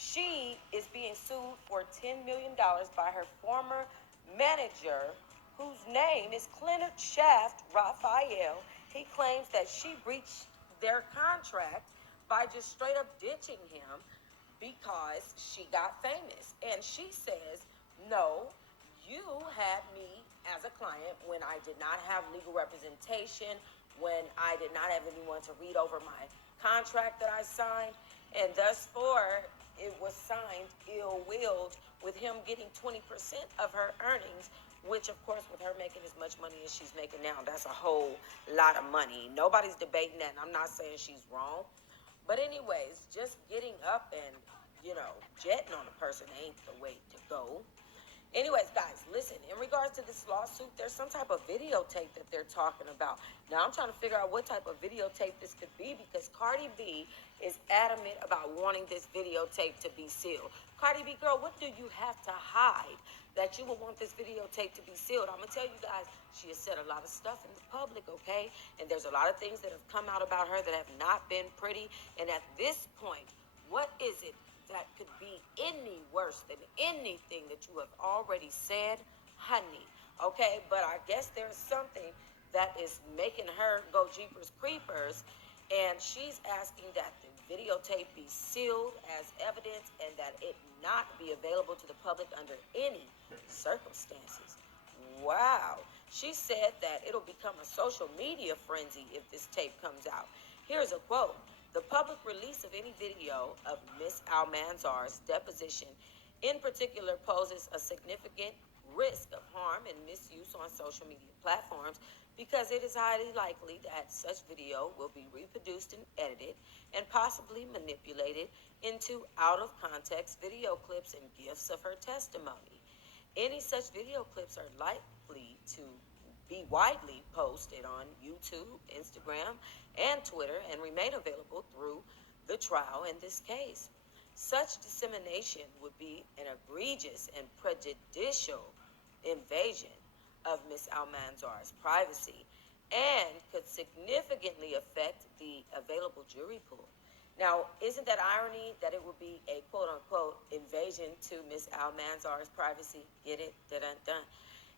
She is being sued for $10 million by her former manager, whose name is Cleanard Shaft Raphael. He claims that she breached their contract by just straight up ditching him because she got famous. And she says, no, you had me as a client when I did not have legal representation, when I did not have anyone to read over my contract that I signed, and thus far it was signed ill-willed, with him getting 20% of her earnings, which of course with her making as much money as she's making now, that's a whole lot of money. Nobody's debating that, and I'm not saying she's wrong. But anyways, just getting up and, jetting on a person ain't the way to go. Anyways, guys, listen, in regards to this lawsuit, there's some type of videotape that they're talking about. Now, I'm trying to figure out what type of videotape this could be, because Cardi B is adamant about wanting this videotape to be sealed. Cardi B, girl, what do you have to hide that you would want this videotape to be sealed? I'm going to tell you guys, she has said a lot of stuff in the public, okay? And there's a lot of things that have come out about her that have not been pretty. And at this point, what is it that could be any worse than anything that you have already said, honey? Okay, but I guess there's something that is making her go jeepers creepers, and she's asking that the videotape be sealed as evidence and that it not be available to the public under any circumstances. Wow. She said that it'll become a social media frenzy if this tape comes out. Here's a quote. The public release of any video of Miss Almanzar's deposition in particular poses a significant risk of harm and misuse on social media platforms, because it is highly likely that such video will be reproduced and edited and possibly manipulated into out-of-context video clips and gifs of her testimony. Any such video clips are likely to be widely posted on YouTube, Instagram, and Twitter, and remain available through the trial in this case. Such dissemination would be an egregious and prejudicial invasion of Ms. Almanzar's privacy and could significantly affect the available jury pool. Now, isn't that irony that it would be a quote-unquote invasion to Ms. Almanzar's privacy? Get it? Dun-dun-dun.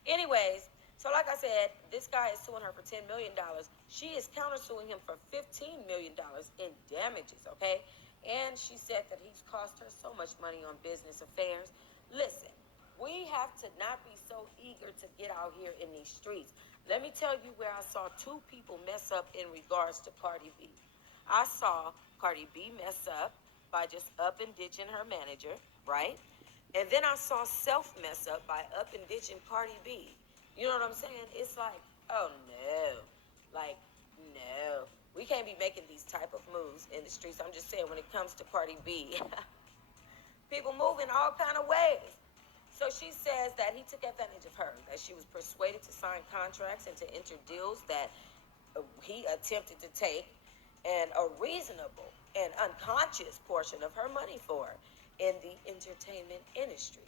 Anyways, so like I said, this guy is suing her for $10 million. She is countersuing him for $15 million in damages, okay? And she said that he's cost her so much money on business affairs. Listen, we have to not be so eager to get out here in these streets. Let me tell you where I saw two people mess up in regards to Cardi B. I saw Cardi B mess up by just up and ditching her manager, right? And then I saw Self mess up by up and ditching Cardi B. You know what I'm saying? It's like, oh no. Like, no. We can't be making these type of moves in the streets. I'm just saying, when it comes to Cardi B, people move in all kind of ways. So she says that he took advantage of her, that she was persuaded to sign contracts and to enter deals that he attempted to take and a reasonable and unconscious portion of her money for in the entertainment industry.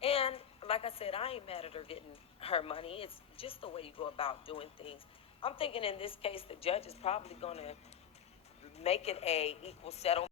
And like I said, I ain't mad at her getting her money. It's just the way you go about doing things. I'm thinking in this case, the judge is probably going to make it a equal settlement.